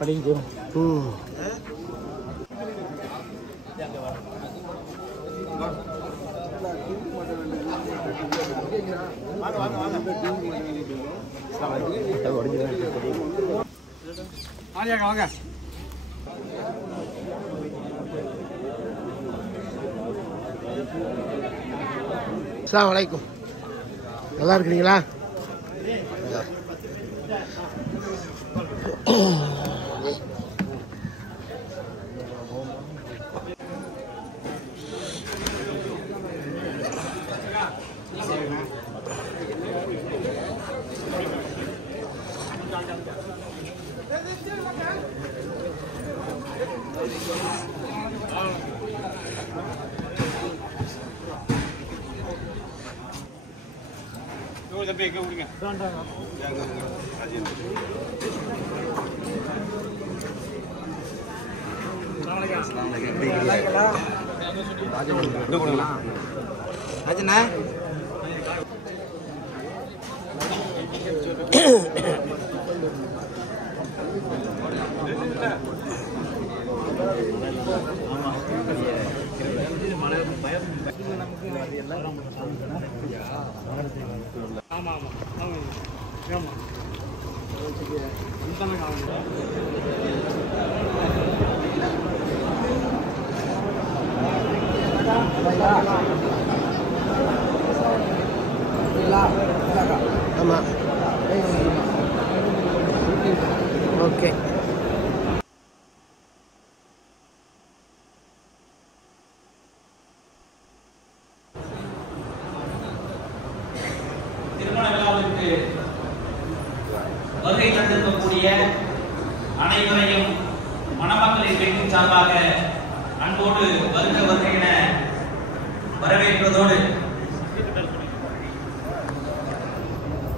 படிங்க. வாங்க. அஸ்ஸலாமு அலைக்கும். நல்லா இருக்கிறீங்களா? ஆமா. ஓகே. திருமண விழாவிற்கு வருகை தந்திருக்கக்கூடிய அனைவரையும் மணமக்களின் வீட்டின் சார்பாக அன்போடு வருக வருகை என வரவேற்பதோடு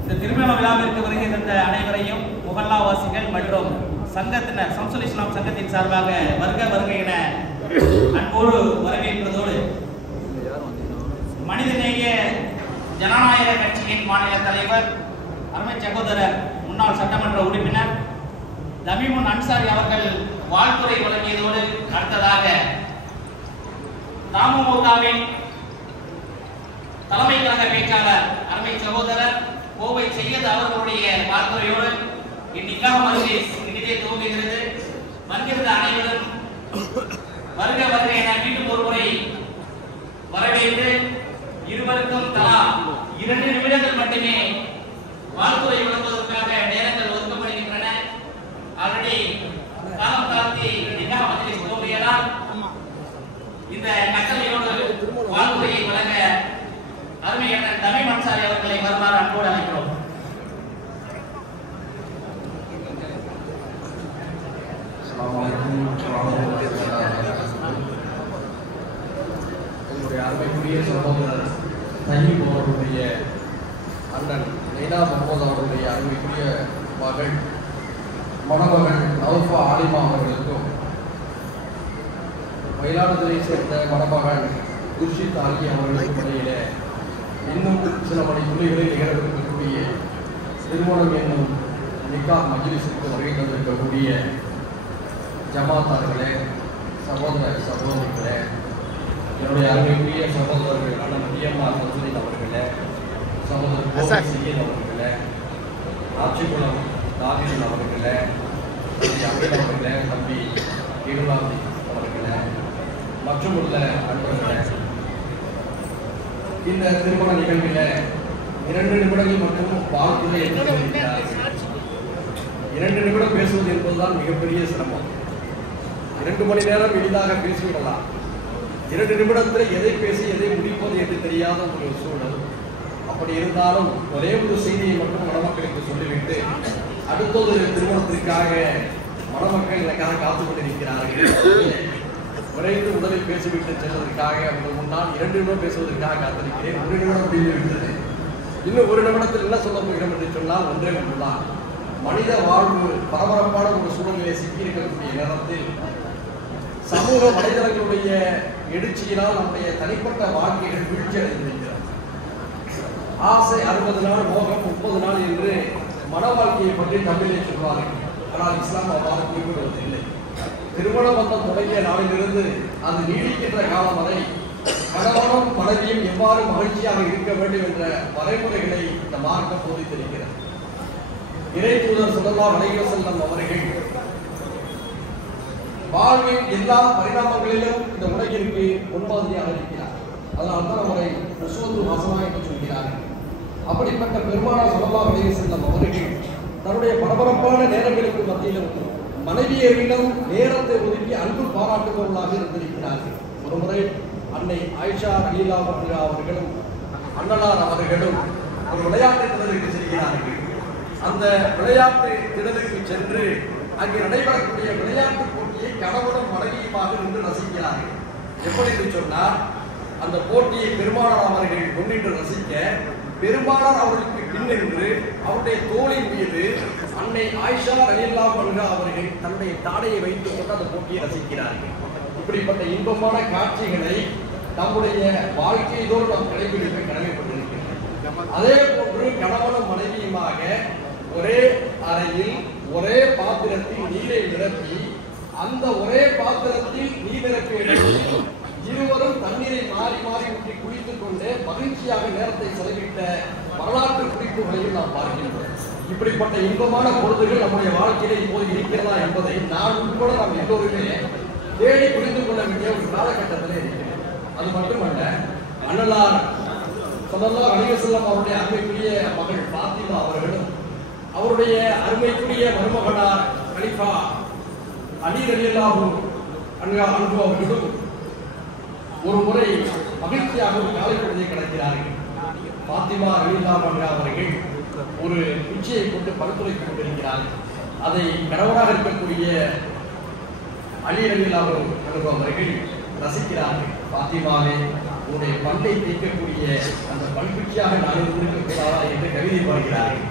இந்த திருமண விழாவிற்கு வருகை தந்த அனைவரையும் முகல்லாவாசிகள் மற்றும் சங்கத்தினர் சம்சுல் இஸ்லாம் சங்கத்தின் சார்பாக வருக வருகை என அன்போடு வரவேற்பதோடு மனிதநேய ஜனநாயக கட்சியின் மாநில தலைவர் அருமை சகோதரர் முன்னாள் சட்டமன்ற உறுப்பினர் தமிமுன் அன்சாரி அவர்கள் வாழ்த்துரை வழங்கியதோடு அடுத்ததாக தமுமுகவின் தலைமை கழக பேச்சாளர் அருமை சகோதரர் கோவை செய்யத் அவர்களுடைய வாழ்த்துரையோடு இந்நிக்காஹ் மஜ்லிஸ் இனிதே துவங்குகிறது. வருகின்ற அனைவரும் வருக வருக என மீண்டும் ஒரு முறை வரவேற்று இருவருக்கும் தலா 2 நிமிடங்கள் மட்டுமே வாழ்த்துரை வழங்குவதற்காக நேரங்கள் ஒதுக்கப்படுகின்றன. ஆல்ரெடி காலம் தாழ்த்தி நிக்காஹ் மஜ்லிஸ் துவங்கியதால் இந்த கட்டளையோடு வாழ்த்துரையை வழங்க அருமை அண்ணன் தமிழ் அன்சாரி அவர்களை வருமாறு அன்போடு அழைக்கிறோம். என்னுடைய அருமைக்குரிய சகோதரர் தஹீப் அவர்களுடைய அண்ணன் நைனா முகமது அவர்களுடைய அருமைக்குரிய மகள் மணமகள் நௌஃபா ஆலிமா அவர்களுக்கும் மயிலாடுதுறையை சேர்ந்த மணமகன் குர்ஷித் ஆகி அவர்களுக்கும் இடையிலே இன்னும் சில மணி துளிகளில் நிகழவிருக்கக்கூடிய திருமணம் என்னும் நிக்காஹ் மஜ்லிஸுக்கு வருகை தந்திருக்கக்கூடிய ஜமாத்தார்களே, சகோதர சகோதரிகளே, என்னுடைய அருமைக்குரிய சகோதரர்கள் அண்ணன் பிஎம்ஆர் சதுரின் அவர்களே, சகோதரர் கோவை செய்யன் அவர்களே, ஆட்சிக்குளம் தாகிரன் அவர்களே, அமீன் அவர்களே, தம்பி கீழ்வாந்தி அவர்களே மற்றும் உள்ள அன்பர்களே, இந்த திருமண நிகழ்வில் 2 நிமிடங்கள் மட்டும் வாழ்த்துரை என்று 2 நிமிடம் பேசுவது என்பதுதான் மிகப்பெரிய சிரமம். 2 மணி நேரம் எளிதாக பேசிவிடலாம். 2 நிமிடத்தில் எதை பேசி எதை முடிப்பது என்று தெரியாத ஒரு சூழல். அப்படி இருந்தாலும் ஒரே ஒரு செய்தியை மட்டும் மணமக்களுக்கு சொல்லிவிட்டு அடுத்தது திருமணத்திற்காக மணமக்கள் எனக்காக காத்துக் கொண்டிருக்கிறார்கள். விரைந்து முதலில் பேசிவிட்டு செல்வதற்காக அவர்கள் முன்னால் 2 நிமிடம் பேசுவதற்காக காத்திருக்கிறேன். 1 நிமிடம் முடிந்து விட்டது. இன்னும் 1 நிமிடத்தில் என்ன சொல்ல போகிறோம் என்று சொன்னால் ஒன்றே ஒன்றுதான். மனித வாழ்வு பரபரப்பான ஒரு சூழலிலே சிக்கியிருக்கக்கூடிய நேரத்தில் சமூக வலைதளங்களுடைய எழுச்சியினால் நம்முடைய தனிப்பட்ட வாழ்க்கைகள் வீழ்ச்சி அடைந்திருக்கிறது. ஆசை 60 நாள், மோகம் 30 நாள் என்று மன வாழ்க்கையை பற்றி தமிழில் சொல்வார்கள். ஆனால் இஸ்லாம் அவ்வாறு குறிப்பிடுவதில்லை. திருமண பந்தம் தொடங்கிய நாளிலிருந்து அது நீடிக்கின்ற காலம் வரை கணவனும் மனைவியும் எவ்வாறு மகிழ்ச்சியாக இருக்க வேண்டும் என்ற வரைமுறைகளை இந்த மார்க்கம் போதித்திருக்கிறது. இறை தூதர் ஸல்லல்லாஹு அலைஹி வஸல்லம் அவர்கள் வாழ்வின் எல்லா பரிணாமங்களிலும் இந்த உலகிற்கு முன்மாதிரியாக இருக்கிறார். அதனால்தான் அவரை உஸ்வத்துல் ஹஸனா என்று சொல்கிறார்கள். அப்படிப்பட்ட பெருமானார் ஸல்லல்லாஹு அலைஹி வஸல்லம் அவர்கள் தன்னுடைய பரபரப்பான நேரங்களுக்கு மத்தியிலும் மனைவியரிடம் நேரத்தை ஒதுக்கி அன்பு பாராட்டுபவர்களாக இருந்திருக்கிறார்கள். ஒருமுறை அன்னை ஆயிஷா ரலியல்லாஹு அன்ஹா அவர்களும் அண்ணலார் அவர்களும் ஒரு விளையாட்டு திடலுக்கு செல்கிறார்கள். அந்த விளையாட்டு திடலுக்கு சென்று அங்கே நடைபெறக்கூடிய விளையாட்டு போட்டியை கணவனும் மனைவியுமாக நின்று ரசிக்கிறார்கள். எப்படி என்று சொன்னால், அந்த போட்டியை பெருமானார் அவர்கள் முன்னின்று ரசிக்க, பெருமானார் அவர்களுக்கு பின்னின்று அவருடைய தோளின் மீது அன்னை ஆயிஷா ரலியல்லாஹு அன்ஹா அவர்கள் தன்னுடைய தாடையை வைத்துக் கொண்டு அந்த போட்டியை ரசிக்கிறார்கள். இப்படிப்பட்ட இன்பமான காட்சிகளை நம்முடைய வாழ்க்கையோடு நாம் கடைபிடிக்க கடமைப்பட்டிருக்கிறோம். அதே போன்று கணவனும் மனைவியுமாக ஒரே அறையில் ஒரே பாத்திரத்தில் நீரை நிரப்பி, அந்த ஒரே பாத்திரத்தில் நீர் நிரப்பிய இடத்தில் இருவரும் தண்ணீரை மாறி மாறி ஊற்றி குளித்துக் கொண்டு மகிழ்ச்சியாக நேரத்தை செலவிட்ட வரலாற்று குறிப்புகளையும் நாம் பார்க்கின்றோம். இப்படிப்பட்ட இன்பமான பொழுதுகள் நம்முடைய வாழ்க்கையில இப்போது இருக்கிறதா என்பதை நான் உட்பட நாம் எல்லோருமே தேடி புரிந்து கொள்ள வேண்டிய ஒரு காலகட்டத்தில் இருக்கிறேன். அது மட்டுமல்ல, அண்ணலார் ஸல்லல்லாஹு அலைஹி வஸல்லம் அவருடைய அருமைக்குரிய மகள் ஃபாத்திமா அவர்களும் அவருடைய அருமைக்குரிய மருமகனார் கலீஃபா அலி ரலியல்லாஹு அன்ஹு அவர்களும் ஒரு முறை மகிழ்ச்சியாக ஒரு காலை பொழுதை கடக்கிறார்கள். ஃபாத்திமா ரலியல்லாஹு அன்ஹா அவர்கள் ஒரு குச்சியை கொண்டு படுத்துரைத்துக் கொண்டிருக்கிறார்கள். அதை கணவனாக இருக்கக்கூடிய அலி ரலியல்லாஹு அன்ஹு அவர்கள் ரசிக்கிறார்கள். ஃபாத்திமாவே, உன்னுடைய பண்டை தேய்க்கக்கூடிய அந்த பண்புச்சியாக நான் இருக்கக்கூடாதா என்று கவிதை பாடுகிறார்கள்.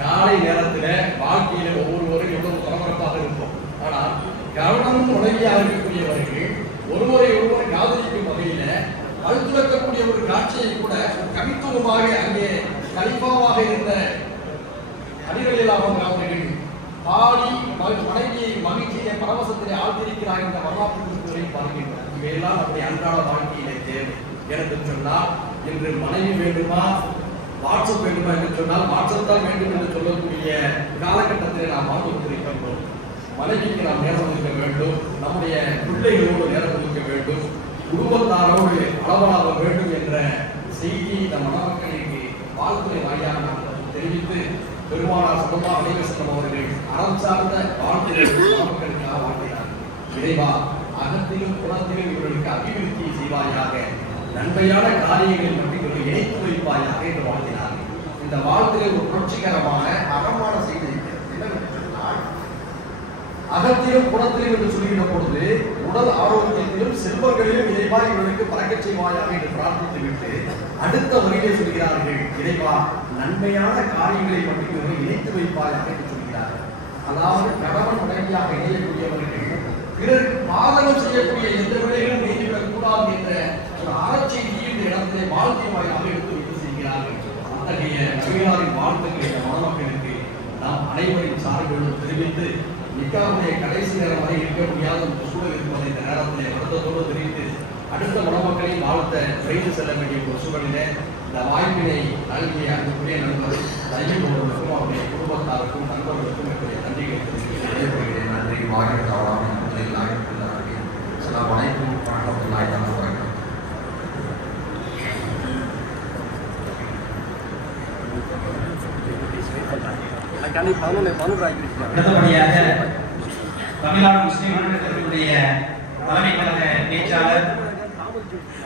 காலை நேரத்தில் வாழ்க்கையில ஒவ்வொருவரும் எவ்வளவு பரபரப்பாக இருக்கும். ஆனால் கவனமும் உதவியாக இருக்கக்கூடியவர்கள் ஒருவரை ஒருவர் காதலிக்கும் வகையில பழுத்துரைக்கக்கூடிய ஒரு காட்சியை கூட கவித்துவமாக அங்கே கலிஃபாவாக இருந்த அலி ரலியல்லாஹு அன்ஹு அவர்கள் பாடி மனைவியை மகிழ்ச்சியை பரவசத்திலே ஆழ்த்திருக்கிறார் என்ற வரலாற்று குறிப்புகளை பார்க்கின்றோம். இவையெல்லாம் நம்முடைய அன்றாட வாழ்க்கையிலே தேவை. எனக்கு சொன்னால், இன்று மனைவி வேண்டுமா, வாட்ஸ்அப் வேண்டுமா என்று சொன்னால் வாட்ஸ்அப் தான் வேண்டும் என்று சொல்லக்கூடிய காலகட்டத்தில் நாம் வாழ்ந்து கொண்டிருக்கின்றோம். மனைவிக்கு நாம் நேரம் ஒதுக்க வேண்டும், நம்முடைய பிள்ளைகளோடு நேரம் ஒதுக்க வேண்டும், குடும்பத்தாரோடு அளவலாக வேண்டும் என்ற செய்தியை இந்த மணமக்களுக்கு வாழ்த்துறை வாயிலாக நாம் தெரிவித்து, பெருமானார் ஸல்லல்லாஹு அலைஹி வஸல்லம் அவர்கள் அறம் சார்ந்த வாழ்க்கையை மணமக்களுக்காக வாழ்கிறார். இறைவா, அகத்திலும் புறத்திலும் இவர்களுக்கு அபிவிருத்தியை செய்வாயாக, நன்மையான காரியங்களில் மட்டும் இணைத்து வைப்பாயாக என்று வாழ்கிறார்கள். இந்த வாழ்க்கையில ஒரு புரட்சிகரமான அறமான செய்தி என்னவென்று சொன்னால், அகத்திலும் புறத்திலும் என்று சொல்லுகிற பொழுது உடல் ஆரோக்கியத்திலும் செல்வங்களிலும் இறைவா இவர்களுக்கு பறக்கச் செய்வாயாக என்று பிரார்த்தித்து விட்டு அடுத்த வரியிலே சொல்கிறார்கள், இறைவா நன்மையான காரியங்களை மட்டும் இவர்கள் இணைத்து வைப்பாயாக என்று சொல்கிறார்கள். அதாவது கணவன் மனைவியாக இணையக்கூடியவர்கள் பிறருக்கு பாதகம் செய்யக்கூடிய எந்த விலைகளும் நீதிவிடக் கூடாது என்ற ஒரு அறச்செய்தியை இந்த இடத்திலே வாழ்க்கை வாயிலாக எடுத்து வைத்து செய்கிறார்கள். அத்தகைய நபிகளாரின் வாழ்த்துக்களை இந்த மணமக்களுக்கு நாம் அனைவரின் சார்பிலும் தெரிவித்து, நிக்காவுடைய கடைசி நேரம் வரை இருக்க முடியாத ஒரு சூழல் இருப்பதை இந்த நேரத்திலே வருத்தத்தோடு தெரிவித்து, அடுத்த மணமக்களை வாழ்த்த விரைந்து செல்ல வேண்டிய ஒரு சூழலிலே இந்த வாய்ப்பினை நல்கிய அன்புக்குரிய நண்பர் தயவுகளுக்கும் அவருடைய குடும்பத்தாருக்கும் நண்பர்களுக்கும் என்னுடைய நன்றிகளை தெரிவிக்கிறேன். நன்றி. வாழ்க்கை அஸ்ஸலாமு அலைக்கும் வரஹ்மத்துல்லாஹி வபரகாத்துஹு. அடுத்தபடியாக தமிழ்நாடு முஸ்லிம் மன்றத்தினுடைய தலைமை கழக பேச்சாளர்,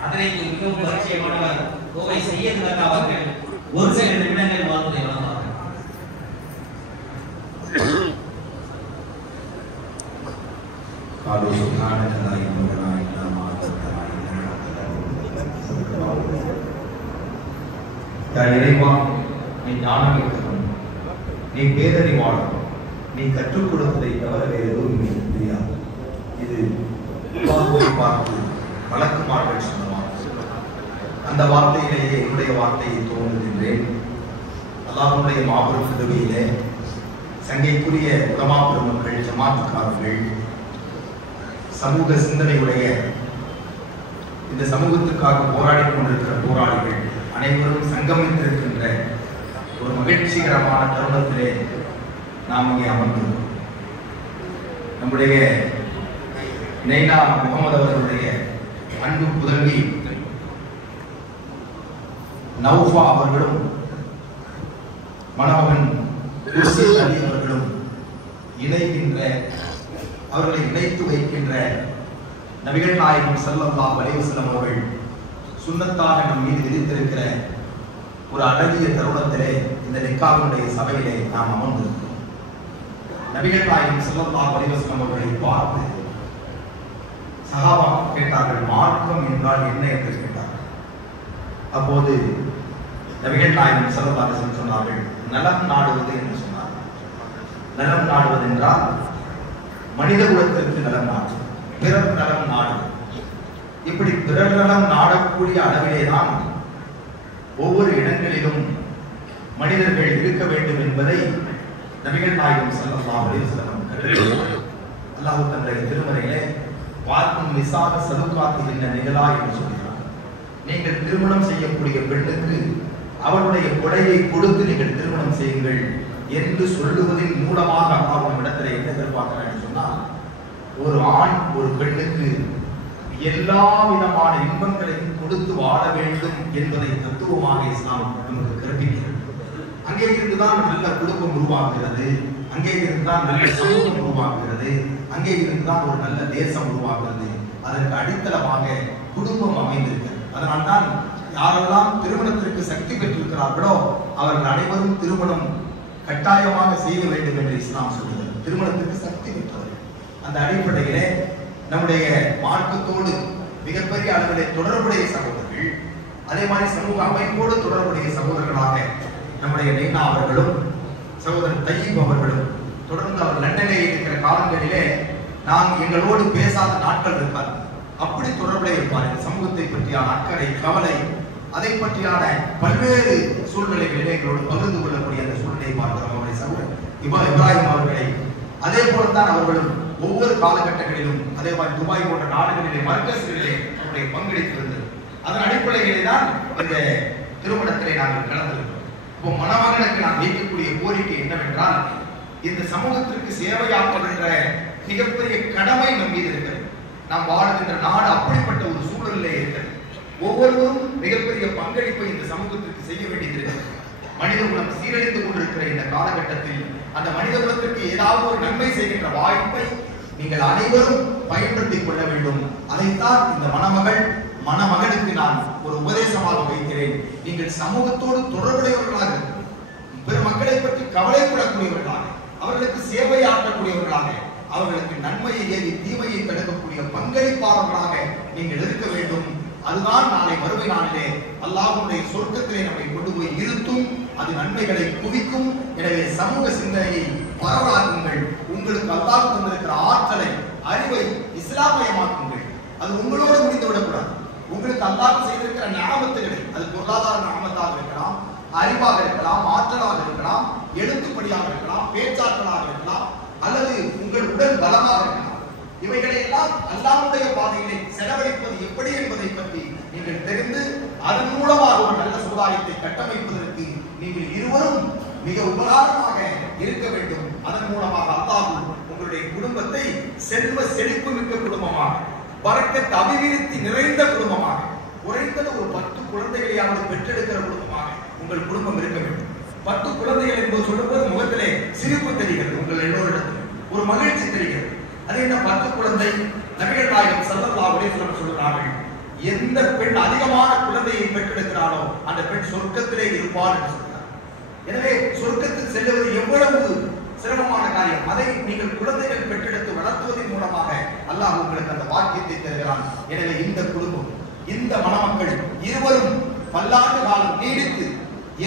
அதனை மிகவும் பரிச்சயமானவர் கோவை சையத் லக்கா அவர்கள் ஒரு சில நிமிடங்கள் வாழ்த்துரை வழங்குவார்கள். قالوا سبحانك لا علم لنا إلا ما علمتنا إنك இறைவா, நீ ஞானம் பெற்றவன், நீ பேரறிவாளன், நீ கற்றுக் கொடுத்ததை தவிர வேறு எதுவும் எனக்கு தெரியாது. இது அல்லாஹ்வை பார்த்து வழக்குமார்கள் சொன்னவான். அந்த வார்த்தையிலேயே என்னுடைய வார்த்தையை தோன்றுகின்றேன். அல்லாஹ்வுடைய மாபெரும் கிருபையிலே சங்கைக்குரிய உலமா பெருமக்கள், ஜமாத்துக்காரர்கள், சமூக சிந்தனையுடைய இந்த சமூகத்துக்காக போராடி கொண்டிருக்கிற போராளிகள் அனைவரும் சங்கமித்திருக்கின்ற ஒரு மகிழ்ச்சிகரமான தருணத்திலே நாம் இங்கே அமர்ந்தோம். நம்முடைய நெய்னா முகமது அவர்களுடைய அன்பு புதல்வி நௌஃபா அவர்களும் மணமகன் அலி அவர்களும் அவர்களை இணைத்து வைக்கின்ற நபிகள் நாயகம் ஸல்லல்லாஹு அலைஹி வஸல்லம் அவர்கள் சுன்னத்தாக நம் மீது விதித்திருக்கிற ஒரு அழகிய தருணத்திலே இந்த நிக்காஹுடைய சபையிலே நாம் அமர்ந்திருக்கிறோம். நபிகள் நாயகம் ஸல்லல்லாஹு அலைஹி வஸல்லம் அவர்களை பார்த்து சஹாபா கேட்டார்கள், மார்க்கம் என்றால் என்ன என்று கேட்டார்கள். அப்போது நபிகள் நாயகம் ஸல்லல்லாஹு அலைஹி வஸல்லம் சொன்னார்கள், நலம் நாடுவது என்று சொன்னார்கள். நலம் நாடுவது என்றால் மனித குலத்திற்கு நலம் நாடு, பிறர் நலம் நாடு. இப்படி பிறர் நலம் நாடக்கூடிய அளவிலேதான் ஒவ்வொரு இடங்களிலும் மனிதர்கள் இருக்க வேண்டும் என்பதை நபிகள் நாயகம் ஸல்லல்லாஹு அலைஹி வஸல்லம் அல்லாஹ் தன்னுடைய திருமறையிலே பார்க்கும் நிசாக சதுக்காத்து என்ன நிகழா என்று சொல்கிறார். நீங்கள் திருமணம் செய்யக்கூடிய பெண்ணுக்கு அவருடைய கொடையை கொடுத்து நீங்கள் திருமணம் செய்யுங்கள் என்று சொல்லுவதன் மூலமாக அல்லாஹ் இடத்திலே என்ன எதிர்பார்க்கிறார் என்று சொன்னால், ஒரு ஆண் ஒரு பெண்ணுக்கு எல்லா விதமான இன்பங்களையும் கொடுத்து வாழ வேண்டும் என்பதை தத்துவமாக இஸ்லாம் நமக்கு கற்பிக்கிறது. அங்கே இருந்துதான் நல்ல குடும்பம் உருவாக்குகிறது, அங்கே இருந்துதான் நல்ல சமூகம் உருவாக்குகிறது, அங்கே இருந்துதான் ஒரு நல்ல தேசம் உருவாக்குகிறது. அதற்கு அடித்தளமாக குடும்பம் அமைந்திருக்கிறது. அதனால்தான் யாரெல்லாம் திருமணத்திற்கு சக்தி பெற்றிருக்கிறார்களோ அவர்கள் அனைவரும் திருமணம் கட்டாயமாக செய்ய வேண்டும் என்று இஸ்லாம் சொல்கிறது. திருமணத்திற்கு சக்தி பெற்றவர்கள். அந்த அடிப்படையிலே நம்முடைய மார்க்கத்தோடு மிகப்பெரிய அளவிலே தொடர்புடைய சகோதரர்கள், அதே மாதிரி சமூக அமைப்போடு தொடர்புடைய சகோதரர்களாக நம்முடைய நெய்னா அவர்களும் சகோதரர் தையீப் அவர்களும் தொடர்ந்து அவர் லண்டனிலே இருக்கிற காலங்களிலே நாம் எங்களோடு பேசாத நாட்கள் இருப்பார். அப்படி தொடர்புடைய இருப்பார். இந்த சமூகத்தை பற்றியான அக்கறை, கவலை, அதை பற்றியான பல்வேறு சூழ்நிலைகளிலே எங்களோடு பகிர்ந்து கொள்ளக்கூடிய அந்த சூழ்நிலையை பார்க்கிறோம். அவருடைய சகோதரர் இப்ராஹிம் அவர்களை அதே போலத்தான் அவர்களும் ஒவ்வொரு காலகட்டங்களிலும் அதே மாதிரி துபாய் போன்ற நாடுகளிலே மர்கஸ்களிலே அவருடைய பங்களிப்பு இருந்தது. அதன் அடிப்படையிலே தான் இந்த திருமணத்திலே நாங்கள் கலந்திருக்கிறோம். இப்போ மணமகனுக்கு நான் வைக்கக்கூடிய கோரிக்கை என்னவென்றால், இந்த சமூகத்திற்கு சேவையாற்றுகின்ற மிகப்பெரிய கடமை நம் மீது இருக்கிறது. நாம் வாழ்கின்ற நாடு அப்படிப்பட்ட ஒரு சூழலிலே இருக்கிறது. ஒவ்வொருவரும் மிகப்பெரிய பங்களிப்பை இந்த சமூகத்திற்கு செய்ய வேண்டியது. மனித குலம் சீரழித்துக் கொண்டிருக்கிற இந்த காலகட்டத்தில் அந்த மனித குலத்திற்கு ஏதாவது ஒரு நன்மை செய்கின்ற வாய்ப்பை நீங்கள் அனைவரும் பயன்படுத்திக் கொள்ள வேண்டும். அதைத்தான் இந்த மணமகனுக்கு நான் ஒரு உபதேசமாக வைக்கிறேன். நீங்கள் சமூகத்தோடு தொடர்புடையவர்களாக, பிற மக்களை பற்றி கவலைப்படக்கூடியவர்களாக, அவர்களுக்கு சேவை ஆற்றக்கூடியவர்களாக, அவர்களுக்கு நன்மையை ஏவி தீமையை தடுக்கக்கூடிய பங்களிப்பாளர்களாக நீங்கள் இருக்க வேண்டும். அதுதான் நாளை மறுமை நாளிலே அல்லாஹ்வுடைய சொர்க்கத்திலே நம்மை கொண்டு போய் இருத்தும், அது நன்மைகளை குவிக்கும். எனவே சமூக சிந்தனையை பரவலாக்குங்கள். உங்களுக்கு அல்லாஹ் தந்திருக்கிற ஆற்றலை, அறிவை இஸ்லாமயமாக்குங்கள். அது உங்களோடு முடிந்துவிடக்கூடாது. உங்களுக்கு அல்லாஹ் செய்திருக்கிற ஞாபகத்துகளை, அது பொருளாதார ஞாபகத்தாக இருக்கலாம், அறிவாக இருக்கலாம், ஆற்றலாக இருக்கலாம், எழுத்துப்படியாக இருக்கலாம், பேச்சாற்றலாக இருக்கலாம், அல்லது உங்கள் உடல் பலமாக இருக்கலாம். இவைகளை எல்லாம் அல்லாஹ்வுடைய பாதையிலே செலவழிப்பது எப்படி என்பதை பற்றி நீங்கள் தெரிந்து அதன் மூலமாக ஒரு நல்ல சமுதாயத்தை கட்டமைப்பதற்கு நீங்கள் இருவரும் மிக உபகாரமாக இருக்க வேண்டும். அதன் மூலமாக அல்லாஹ் உங்களுடைய குடும்பத்தை செல்வ செழிப்பு மிக்க குடும்பமாக, பரக்கத் அபிவிருத்தி நிறைந்த குடும்பமாக, குறைந்தது ஒரு 10 குழந்தைகளையாவது பெற்றெடுக்கிற குடும்பமாக உங்கள் குடும்பம் இருக்க வேண்டும். 10 குழந்தைகள் என்பது சொல்லும்போது முகத்திலே சிரிப்பு தெரிகிறது, உங்கள் எல்லோரிடத்திலும் ஒரு மகிழ்ச்சி தெரிகிறது. அது என்ன 10 குழந்தை? நபிகள் நாயகம் ஸல்லல்லாஹு அலைஹி வஸல்லம் சொல்கிறார்கள், எந்த பெண் அதிகமான குழந்தையை பெற்றெடுக்கிறாளோ அந்த பெண் சொர்க்கத்திலே இருப்பாள் என்று சொல்கிறார். எனவே சொர்க்கத்தில் செல்வது எவ்வளவு சிரமமான காரியம். அதை நீங்கள் குழந்தைகள் பெற்றெடுத்து வளர்த்துவதன் மூலமாக அல்லாஹ் உங்களுக்கு அந்த பாக்கியத்தை தருகிறான். எனவே இந்த குடும்பம், இந்த மணமக்கள் இருவரும் பல்லாண்டு காலம் நீடித்து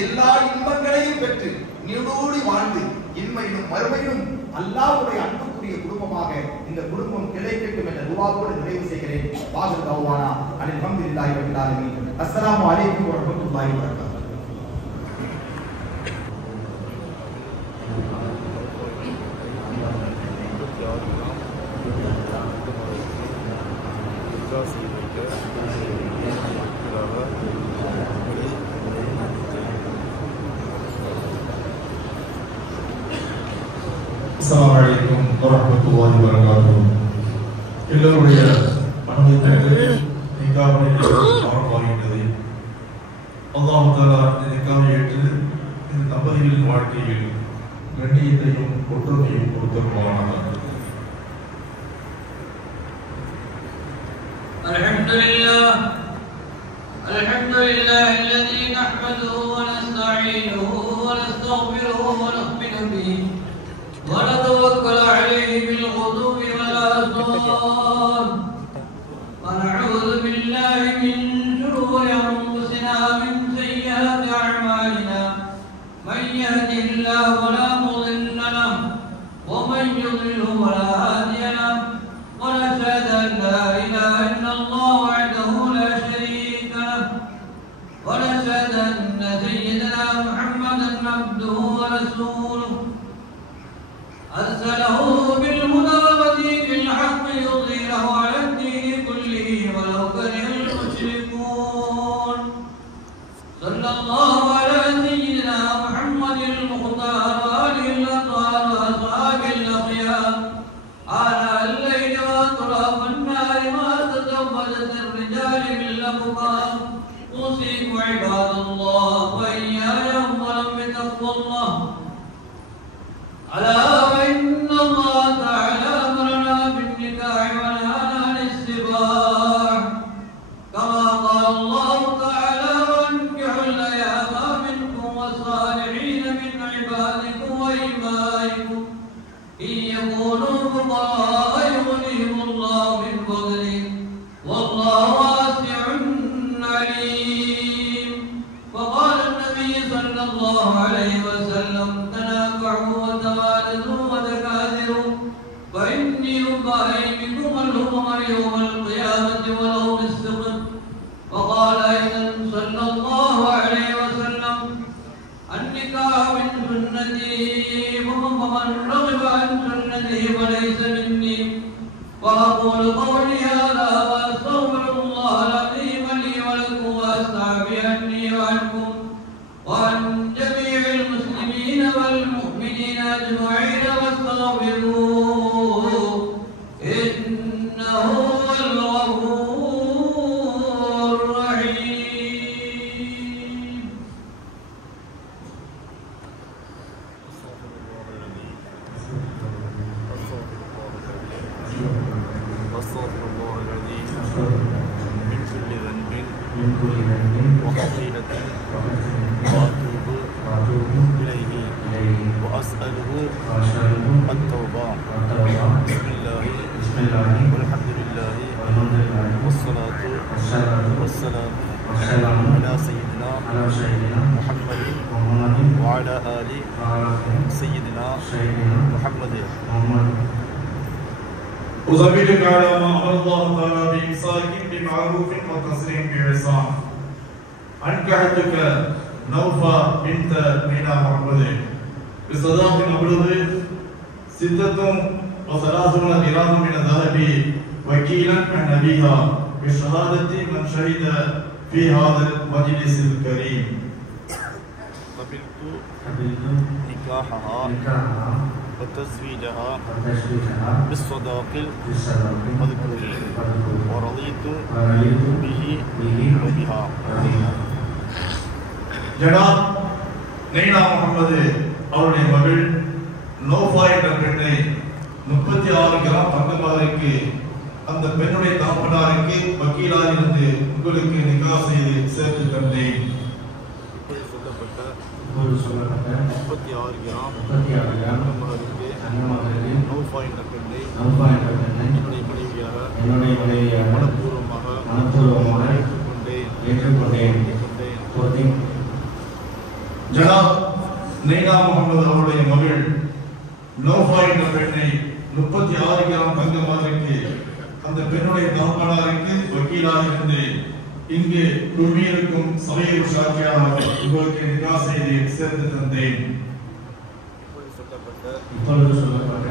எல்லா இன்பங்களையும் பெற்று நீடோடி வாழ்ந்து இன்மையிலும் மறுமையிலும் அல்லாஹ்வுடைய அன்புக்குரிய குடும்பமாக இந்த குடும்பம் கிடைக்கட்டும் என்ற துஆவோடு நிறைவு செய்கிறேன். வாஹிர் தஅவானா அல்ஹம்துலில்லாஹி ரப்பில் ஆலமீன். அஸ்ஸலாமு அலைக்கும் வரஹ்மத்துல்லாஹி வபரகாத்துஹு. அஸ்ஸலாமு அலைக்கும் வரஹ்மத்துல்லாஹி வபரகாத்துஹு. எல்லோருடைய மனதிற்கு நிக்காஹை ஆரம்பமாகின்றது. அல்லாஹ் தஆலா இந்த நிக்காஹை ஏற்று இந்த தம்பதிகளின் வாழ்க்கையில் கண்ணியத்தையும் ஒற்றுமையும் கொடுத்திருப்பானாக. الحمد لله الذي نحمده ونستعينه ونستغفره ونؤمن به ونتوكل عليه بالغدو والآصال ونعوذ بالله من شرور أنفسنا ومن سيئات أعمالنا من يهده الله فلا مضل له ومن يضلل فلا هادي له ونشهد أن لا إله إلا الله وحده لا شريك له ونشهد أن سيدنا محمدا عبده ورسوله أرسله بالهدى ودين الحق ليظهره على الدين كله ولو كره المشركون صلى الله على سيدنا محمد المختار وآله الأطهار وأصحابه الأخيار آناء الليل وأطراف النار ما تزودت الرجال بالأبكار أوصيكم عباد الله وإياي أولا بتقوى الله ألا وإن الله تعالى أمرنا بالنكاح ونهانا عن السباع كما قال الله تعالى وانكحوا الأيام منكم والصالحين من عبادكم وإمائكم إن يكونوا فقراء يغنيهم الله من فضله والله واسع عليم. وقال النبي صلى الله عليه وسلم تناكحوا وتوالدوا وتكاثروا فإني أباهي بكم الأمم يوم القيامة ولو بالسقط. وقال أيضا صلى الله عليه وسلم النكاح من سنتي ومن رغب عن سنتي فليس مني. وأقول قولي هذا وأستغفر الله العظيم لي ولكم وأستعفي عني وعنكم وعن جميع المسلمين والمؤمنين أجمعين واستغفروه إنه هو الغفور الرحيم. واستغفر الله العظيم من كل ذنب وخطيئة وأتوب إليه وأسأله التوبة. بسم الله والحمد لله والصلاة والسلام على سيدنا محمد وعلى آل سيدنا محمد. أزملك على ما أمر الله تعالى بإمساك بمعروف وتسريح بإحسان. أنكحتك نوفا بنت مينا محمد بصداق مبلغ 36 جرام من الذهب وكيلا عن أبيها بشهادة من شهد في هذا المجلس الكريم. قبلت نكاحها وتزويجها بالصداق المذكور ورضيت به وبها. ஜனாப் நைனா முகமது அவருடைய மகள் நோஃபா என்ற பெண்ணை 36 கிராம் தங்கமாருக்கு அந்த பெண்ணுடைய தகப்பனாருக்கு வக்கீலாக இருந்து உங்களுக்கு நிக்காஹ் செய்து சேர்த்து தந்தேன். சொல்லப்பட்ட 36 கிராம் தங்கமாருக்கு நோஃபா என்ற பெண்ணை என்னுடைய மனைவியாக மனப்பூர்வமாக ஏற்றுக்கொண்டேன். ஜனாப் நைனா முகமது அவருடைய மகள் நோஃபா என்ற பெண்ணை 36 கிராம் தங்கமாருக்கு அந்த பெண்ணுடைய தகப்பனாருக்கு வக்கீலாக இருந்து இங்கு குழுமியிருக்கும் சபையில் சாட்சியாக உங்களுக்கு நிக்காஹ் செய்து சேர்த்து தந்தேன். இப்பொழுது சொல்லப்பட்ட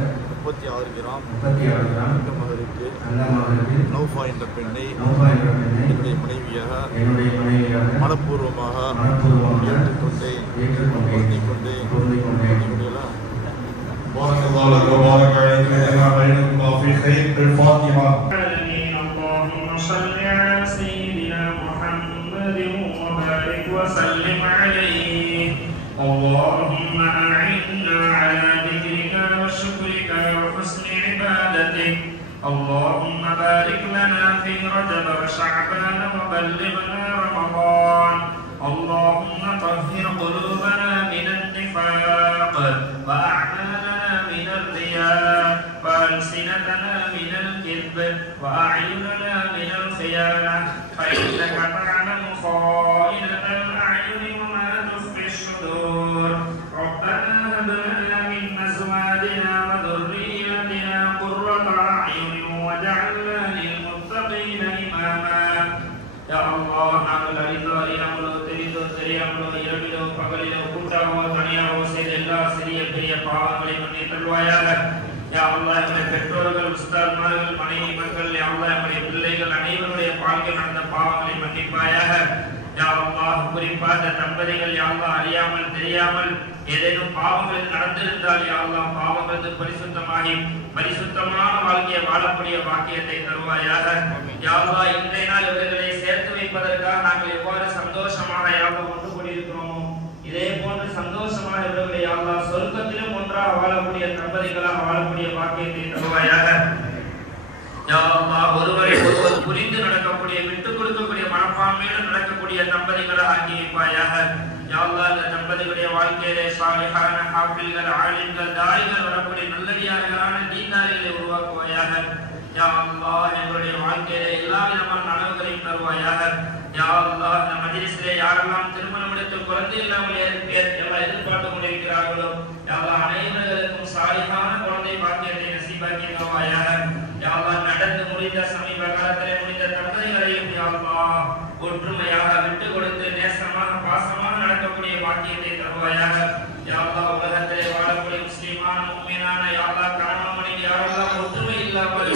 36 கிராம் 36 கிராம் அந்த மகளுக்கு நௌஃபா என்ற பெண்ணை என்னுடைய மனைவியாக மனப்பூர்வமாக ஏற்றுக்கொண்டேன் بارك الله لك وبارك عليك وجمع بينكما في خير. الفاتحة. اللهم صل على سيدنا محمد وبارك وسلم عليه. اللهم أعنا على ذكرك وشكرك وحسن عبادتك. اللهم بارك لنا في رجب وشعبان وبلغنا رمضان. اللهم طهر قلوبنا من النفاق وأعمالنا من الرياء وألسنتنا من الكذب وأعيننا من الخيانة فإنك تعلم خائنة الأعين وما تخفي الصدور. ربنا هب لنا من أزواجنا وذرياتنا قرة أعين واجعلنا للمتقين إماما. يا الله நாங்கள் அறிந்தோ அறியாமலோ தெரிந்தோ தெரியாமலோ இரவிலோ பகலிலோ கூட்டாகவோ தனியாகவோ செய்த எல்லா சிறிய பெரிய பாவங்களை மன்னித்தருள்வாயாக. யா அல்லாஹ் எங்களுடைய பெற்றோர்கள் உஸ்தாத்மார்கள் மனைவி மக்கள் யா அல்லாஹ் எங்களுடைய பிள்ளைகள் அனைவருடைய வாழ்க்கை நடந்த பாவங்களை மன்னிப்பாயாக. யா அல்லாஹ் குறிப்பாக அந்த தம்பதிகள் யா அல்லாஹ் அறியாமல் தெரியாமல் ஏதேனும் பாவங்கள் நடந்திருந்தால் யா அல்லாஹ் பாவங்கள் பரிசுத்தமாகி பரிசுத்தமான வாழ்க்கையை வாழக்கூடிய பாக்கியத்தை தருவாயாக. யா அல்லாஹ் இன்றைய நாள் இவர்களை சேர்த்து வைப்பதற்காக நாங்கள் எவ்வாறு சந்தோஷமாக யா அல்லாஹ் ஒன்று கூடியிருக்கிறோமோ இதே போன்று சந்தோஷமாக இவர்களை யா அல்லாஹ் சொர்க்கத்திலும் ஒன்றாக வாழக்கூடிய தம்பதிகளாக வாழக்கூடிய பாக்கியத்தை தருவாயாக. யா அல்லாஹ் ஒருவரை ஒருவர் புரிந்து நடக்கக்கூடிய விட்டுக் கொடுக்கக்கூடிய மனப்பான்மையோடு நடக்கக்கூடிய தம்பதிகளாக ஆக்கி வைப்பாயாக. யா அல்லாஹ் இந்த தம்பதிகளுடைய வாழ்க்கையிலே சாலிஹான ஹாஃபில்கள் ஆலிம்கள் தாயிகள் வரக்கூடிய நல்லடியார்களான தீன்தாரிகளை உருவாக்குவாயாக. யா அல்லாஹ் எங்களுடைய வாழ்க்கையிலே எல்லா விதமான நலவுகளையும் தருவாயாக. யா அல்லாஹ் இந்த மஜ்லிஸிலே யாரெல்லாம் திருமணம் எடுத்து குழந்தை இல்லாமல் எல்லாம் எதிர்பார்த்து கொண்டிருக்கிறார்களோ யா அல்லாஹ் அனைவருக்கும் சாலிஹான குழந்தை பாக்கியத்தை நசீபாக்கி தருவாயாக. யா அல்லாஹ் நடந்து முடிந்த சமீப காலத்திலே முடிந்த தம்பதிகளையும் யா அல்லாஹ் ஒற்றுமையாக விட்டு கொடுத்து நேசமாக பாசமாக நடக்கக்கூடிய பாக்கியத்தை தருவாயாக. யா அல்லாஹ் உலகத்திலே வாழக்கூடிய முஸ்லிமான முஃமினான யா அல்லாஹ் கணவன் மனைவி யாரெல்லாம் ஒற்றுமை இல்லாமல்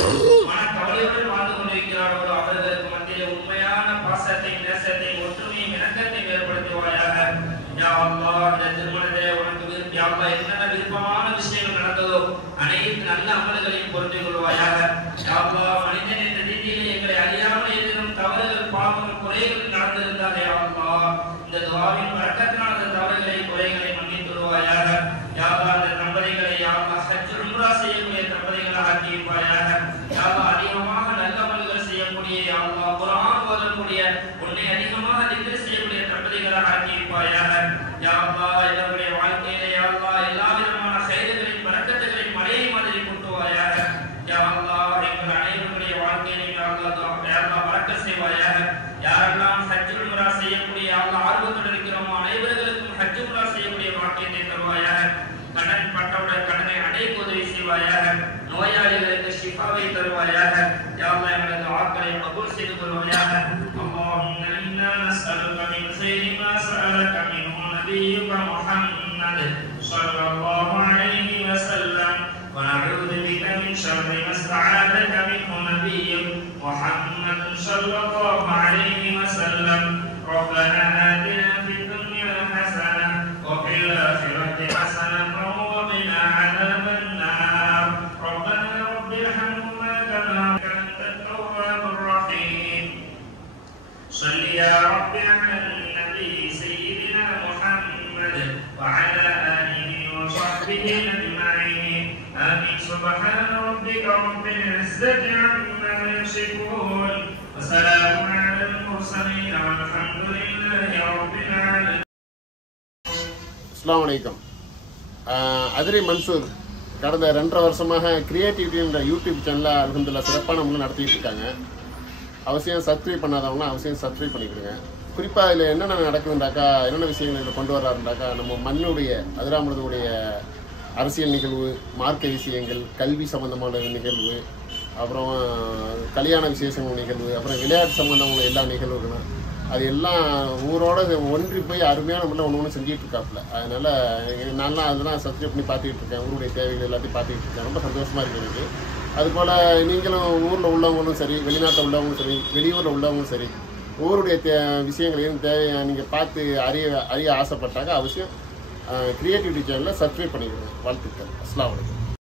மனக்கவலையுடன் வாழ்ந்து கொண்டிருக்கிறார்களோ அவர்களுக்கு மத்தியிலே உண்மையான பாசத்தை நேசத்தை ஒற்றுமையை இணக்கத்தை ஏற்படுத்துவாயாக. யா அல்லாஹ் இந்த திருமணத்திலே உனக்கு யா அல்லாஹ் என்னென்ன விருப்பமான விஷயங்கள் நடந்ததோ அனைத்து நல்ல அமல்களையும் பொருந்திக் கொள்வாயாக. யா அல்லாஹ் மனிதன் என்ற ரீதியிலே எங்களை அறியாமல் ஏதேனும் தவறுகள் பாவங்கள் குறைகள் நடந்திருந்தால் யா அல்லாஹ் இந்த துஆவின் பரக்கத்தினால் அந்த தவறுகளை குறைகளை மன்னித்து விடுவாயாக. யா அல்லாஹ் இந்த தம்பதிகளை யா அல்லாஹ் ஹஜ் உம்ரா செய்யக்கூடிய தம்பதிகளாக ஆக்கி வைப்பாயாக. யா அல்லாஹ் அதிகமாக நல்ல அமல்கள் செய்யக்கூடிய யா அல்லாஹ் குர்ஆன் ஓதக்கூடிய உன்னை அதிகமாக திக்ர் செய்யக்கூடிய தம்பதிகளாக ஆக்கி வைப்பாயாக. யா அல்லாஹ் இவருடைய வாழ்க்கையிலே யா அல்லாஹ் எல்லா விதமான கைதுகளின் பரக்கத்துகளின் மழையை மாதிரி கொட்டுவாயாக. யா அல்லாஹ் எங்கள் அனைவருடைய வாழ்க்கையிலே யா அல்லாஹ் பரக்கத் செய்வாயாக. யாரெல்லாம் ஹஜ் உம்ரா செய்யக்கூடிய யா அல்லாஹ் ஆர்வத்தோடு இருக்கிறோமோ அனைவருக்கும் ஹஜ் உம்ரா செய்யக்கூடிய பாக்கியத்தை தருவாயாக. கடன் பட்டவுடன் கடனை அடைக்க உதவி செய்வாயாக. நோயாளிகளுக்கு ஷிஃபாவை தருவாயாக. யா அல்லாஹ் எங்களது ஆக்களை கபூல் செய்து கொள்வாயாக. اللهم إنا نسألك من خير ما سألك منه نبيك محمد صلى الله عليه وسلم ونعوذ بك من شر ما استعاذك منه نبيك محمد صلى الله عليه وسلم. ربنا آتنا في الدنيا حسنة وفي الآخرة حسنة وقنا عذاب النار. ربنا رب ارحمهما كما أنت التواب الرحيم. صل يا رب على النبي سيدنا محمد وعلى آله وصحبه أجمعين. آمين. سبحان ربك رب العزة عما يصفون وسلام على المرسلين والحمد لله رب العالمين. அஸ்ஸலாமு அலைக்கும். அதிரி மன்சூர் கடந்த 2.5 வருஷமாக கிரியேட்டிவிட்டி என்ற யூடியூப் சேனலில் அல்ஹம்துலில்லாஹ் சிறப்பான முறையில் நடத்திட்டு இருக்காங்க. அவசியம் சப்ஸ்கிரைப் பண்ணாதவங்க அவசியம் சப்ஸ்கிரைப் பண்ணிக்கிடுங்க. குறிப்பாக இதில் என்னென்ன நடக்குதுண்டாக்கா என்னென்ன விஷயங்கள் இதில் கொண்டு வர்றாருண்டாக்கா நம்ம மண்ணுடைய அதிராமருடைய அரசியல் நிகழ்வு, மார்க்க விஷயங்கள், கல்வி சம்பந்தமான நிகழ்வு, அப்புறம் கல்யாண விசேஷங்கள் நிகழ்வு, அப்புறம் விளையாட்டு சம்பந்தமான எல்லா நிகழ்வுகளும் அது எல்லாம் ஊரோட ஒன்றி போய் அருமையான முறையில் ஒன்று செஞ்சுட்டு இருக்காப்புல. அதனால் நான்லாம் அதெல்லாம் சப்ஸ்கிரைப் பண்ணி பார்த்துக்கிட்டு இருக்கேன். ஊருடைய தேவைகள் எல்லாத்தையும் பார்த்துக்கிட்டு இருக்கேன். ரொம்ப சந்தோஷமாக இருக்குது எனக்கு. அதுபோல் நீங்களும் ஊரில் உள்ளவங்களும் சரி, வெளிநாட்டில் உள்ளவங்களும் சரி, வெளியூரில் உள்ளவங்களும் சரி, ஊருடைய விஷயங்களையும் நீங்கள் பார்த்து அறிய ஆசைப்பட்டாங்க அவசியம் கிரியேட்டிவிட்டி சேனலில் சப்ஸ்கிரைப் பண்ணிக்கணும். வாழ்த்துக்கள். அஸ்ஸலாமு அலைக்கும்.